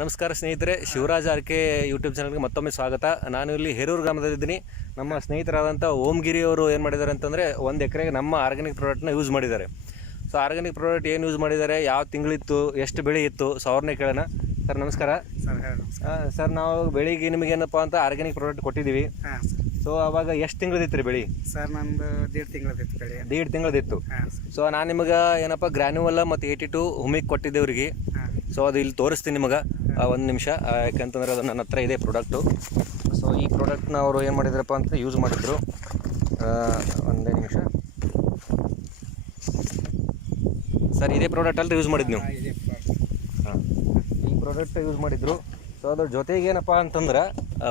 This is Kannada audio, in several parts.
ನಮಸ್ಕಾರ ಸ್ನೇಹಿತರೆ, ಶಿವರಾಜ್ ಆರ್ಕೆ ಯೂಟ್ಯೂಬ್ ಚಾನಲ್ಗೆ ಮತ್ತೊಮ್ಮೆ ಸ್ವಾಗತ. ನಾನು ಇಲ್ಲಿ ಹೇರೂರು ಗ್ರಾಮದಲ್ಲಿದ್ದೀನಿ. ನಮ್ಮ ಸ್ನೇಹಿತರಾದಂಥ ಓಂಗಿರಿ ಅವರು ಏನು ಮಾಡಿದ್ದಾರೆ ಅಂತಂದರೆ, 1 ಎಕರೆಗೆ ನಮ್ಮ ಆರ್ಗ್ಯಾನಿಕ್ ಪ್ರಾಡಕ್ಟ್ನ ಯೂಸ್ ಮಾಡಿದ್ದಾರೆ. ಸೊ ಆರ್ಗ್ಯಾನಿಕ್ ಪ್ರಾಡಕ್ಟ್ ಏನು ಯೂಸ್ ಮಾಡಿದ್ದಾರೆ, ಯಾವ ತಿಂಗಳಿತ್ತು, ಎಷ್ಟು ಬೆಳೆ ಇತ್ತು, ಸೊ ಅವ್ರನ್ನೇ ಕೇಳೋಣ. ಸರ್ ನಮಸ್ಕಾರ. ಸರ್ ನಾವು ಬೆಳಿಗ್ಗೆ ನಿಮಗೇನಪ್ಪ ಅಂತ ಆರ್ಗ್ಯಾನಿಕ್ ಪ್ರಾಡಕ್ಟ್ ಕೊಟ್ಟಿದ್ದೀವಿ. ಸೊ ಅವಾಗ ಎಷ್ಟು ತಿಂಗಳದಿತ್ತು ರೀ ಬೆಳೆ? ಸರ್ ನಂದು 1.5 ತಿಂಗಳದಿತ್ತು ಬೆಳೆ. 1.5 ತಿಂಗಳದಿತ್ತು. ಸೊ ನಾನು ನಿಮಗೆ ಏನಪ್ಪ ಗ್ರಾನ್ಯುವಲ್ ಮತ್ತು 82 ಹುಮಿಕ್ ಕೊಟ್ಟಿದ್ದೇವ್ರಿಗೆ. ಸೊ ಅದು ಇಲ್ಲಿ ತೋರಿಸ್ತೀನಿ ನಿಮಗೆ, 1 ನಿಮಿಷ. ಯಾಕೆಂತಂದ್ರೆ ಅದು ನನ್ನ ಹತ್ರ ಇದೆ ಪ್ರಾಡಕ್ಟು. ಸೊ ಈ ಪ್ರಾಡಕ್ಟ್ನ ಅವರು ಏನು ಮಾಡಿದ್ರಪ್ಪ ಅಂತ ಯೂಸ್ ಮಾಡಿದ್ರು. ಒಂದೇ ನಿಮಿಷ ಸರ್, ಇದೇ ಪ್ರಾಡಕ್ಟ್ ಅಲ್ಲದೆ ಯೂಸ್ ಮಾಡಿದ್ದು ನೀವು? ಹಾಂ, ಈ ಪ್ರಾಡಕ್ಟ್ ಯೂಸ್ ಮಾಡಿದ್ರು. ಸೊ ಅದ್ರ ಜೊತೆಗೆ ಏನಪ್ಪ ಅಂತಂದ್ರೆ,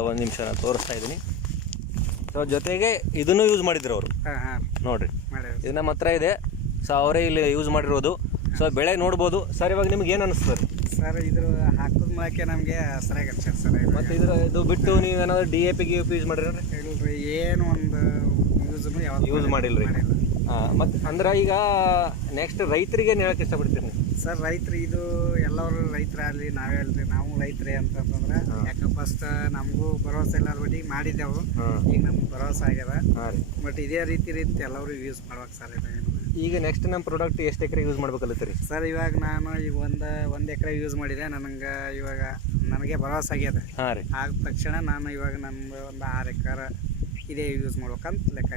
1 ನಿಮಿಷ ನಾನು ತೋರಿಸ್ತಾ ಇದ್ದೀನಿ. ಸೊ ಜೊತೆಗೆ ಇದನ್ನು ಯೂಸ್ ಮಾಡಿದ್ರು ಅವರು. ನೋಡಿರಿ, ಇದು ನಮ್ಮ ಹತ್ರ ಇದೆ. ಸೊ ಅವರೇ ಇಲ್ಲಿ ಯೂಸ್ ಮಾಡಿರೋದು. ಸೊ ಬೆಳೆ ನೋಡ್ಬೋದು. ಸರ್ ಇವಾಗ ನಿಮ್ಗೆ ಏನು ಅನಿಸ್ತದೆ ಸರ್? ಇದ್ರ ಹಾಕಿದ ಮೂಲಕ ನಮಗೆ ಸರಿಯಾಗಿ ಅನ್ಸತ್ತೆ ಸರ್. ಮತ್ತು ಇದು ಬಿಟ್ಟು ನೀವು ಏನಾದರೂ DAP ಯೂಸ್ ಮಾಡಿರಿ? ಇಲ್ರಿ, ಏನು ಒಂದು ಯೂಸ್ ಮಾಡಿಲ್ಲ ರೀ. ಹಾಂ, ಮತ್ತು ಅಂದ್ರೆ ಈಗ ನೆಕ್ಸ್ಟ್ ರೈತರಿಗೆ ಏನು ಹೇಳಕ್ಕೆ ಇಷ್ಟಪಡ್ತೀರಿ ನೀವು? ಸರ್ ರೈತರು, ಇದು ಎಲ್ಲರೂ ರೈತರಾಗಲಿ ನಾವೇ ಅಲ್ರಿ, ನಾವು ರೈತರೇ ಅಂತಂದ್ರೆ. ಯಾಕೆ ಫಸ್ಟ್ ನಮಗೂ ಭರವಸೆ ಇಲ್ಲ ಬಟ್ಟಿಗೆ ಮಾಡಿದ್ದೆವು. ಈಗ ನಮ್ಗೆ ಭರವಸೆ ಆಗ್ಯದ. ಬಟ್ ಇದೇ ರೀತಿ ಎಲ್ಲರೂ ಯೂಸ್ ಮಾಡ್ಬೇಕು ಸರ್. ಈಗ ನೆಕ್ಸ್ಟ್ ನಮ್ಮ ಪ್ರಾಡಕ್ಟ್ ಎಷ್ಟು ಎಕರೆ ಯೂಸ್ ಮಾಡ್ಬೇಕಲ್ಲತ್ತೀರಿ ಸರ್? ಇವಾಗ ನಾನು ಈಗ ಒಂದು ಎಕರೆ ಯೂಸ್ ಮಾಡಿದೆ. ಇವಾಗ ನನಗೆ ಭರವಸೆ ಆಗ್ಯದ. ಹಾಂ ರೀ. ಆದ ತಕ್ಷಣ ನಾನು ಇವಾಗ ನಮ್ದು ಒಂದು 6 ಎಕರೆ ಇದೇ ಯೂಸ್ ಮಾಡ್ಬೇಕಂತ ಲೆಕ್ಕ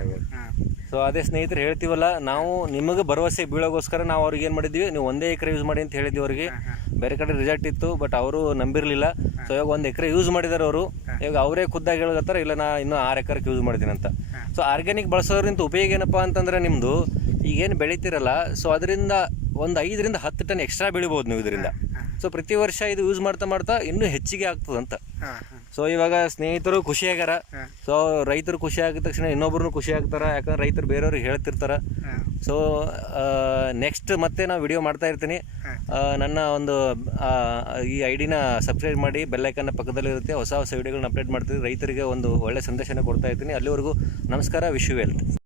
ಆಗ್ಯದ. ಸೊ ಅದೇ ಸ್ನೇಹಿತರು ಹೇಳ್ತೀವಲ್ಲ, ನಾವು ನಿಮಗೆ ಭರವಸೆ ಬೀಳೋಗೋಸ್ಕರ ನಾವು ಅವ್ರಿಗೆ ಏನು ಮಾಡಿದ್ವಿ, ನೀವು 1 ಎಕರೆ ಯೂಸ್ ಮಾಡಿ ಅಂತ ಹೇಳಿದ್ವಿ ಅವ್ರಿಗೆ. ಬೇರೆ ಕಡೆ ರಿಸಲ್ಟ್ ಇತ್ತು, ಬಟ್ ಅವರು ನಂಬಿರಲಿಲ್ಲ. ಸೊ ಇವಾಗ 1 ಎಕರೆ ಯೂಸ್ ಮಾಡಿದಾರೆ ಅವರು. ಇವಾಗ ಅವರೇ ಖುದ್ದಾಗಿ ಹೇಳಕತ್ತಾರ, ಇಲ್ಲ ನಾ ಇನ್ನೂ 6 ಎಕರೆಗೆ ಯೂಸ್ ಮಾಡ್ತೀನಿ ಅಂತ. ಸೊ ಆರ್ಗ್ಯಾನಿಕ್ ಬಳಸೋದ್ರಿಂದ ಉಪಯೋಗ ಏನಪ್ಪ ಅಂತಂದ್ರೆ, ನಿಮ್ಮದು ಈಗೇನು ಬೆಳಿತೀರಲ್ಲ, ಸೊ ಅದರಿಂದ ಒಂದು 5 ರಿಂದ 10 ಟನ್ ಎಕ್ಸ್ಟ್ರಾ ಬೆಳಿಬೋದು ನೀವು ಇದರಿಂದ. ಸೊ ಪ್ರತಿ ವರ್ಷ ಇದು ಯೂಸ್ ಮಾಡ್ತಾ ಮಾಡ್ತಾ ಇನ್ನೂ ಹೆಚ್ಚಿಗೆ ಆಗ್ತದಂತ. ಸೊ ಇವಾಗ ಸ್ನೇಹಿತರು ಖುಷಿ ಆಗ್ಯಾರ. ಸೊ ರೈತರು ಖುಷಿ ಆಗಿದ ತಕ್ಷಣ ಇನ್ನೊಬ್ರು ಖುಷಿ ಆಗ್ತಾರೆ. ಯಾಕಂದ್ರೆ ರೈತರು ಬೇರೆಯವ್ರಿಗೆ ಹೇಳ್ತಿರ್ತಾರೆ. ಸೊ ನೆಕ್ಸ್ಟ್ ಮತ್ತೆ ನಾವು ವಿಡಿಯೋ ಮಾಡ್ತಾ ಇರ್ತೀನಿ. ನನ್ನ ಒಂದು ಈ ID-ನ ಸಬ್ಸ್ಕ್ರೈಬ್ ಮಾಡಿ, ಬೆಲ್ಲೈಕನ್ನ ಪಕ್ಕದಲ್ಲಿರುತ್ತೆ. ಹೊಸ ವಿಡಿಯೋಗಳನ್ನ ಅಪ್ಡೇಟ್ ಮಾಡ್ತೀವಿ. ರೈತರಿಗೆ ಒಂದು ಒಳ್ಳೆ ಸಂದೇಶನ ಕೊಡ್ತಾ ಇರ್ತೀನಿ. ಅಲ್ಲಿವರೆಗೂ ನಮಸ್ಕಾರ. Wish you wealth.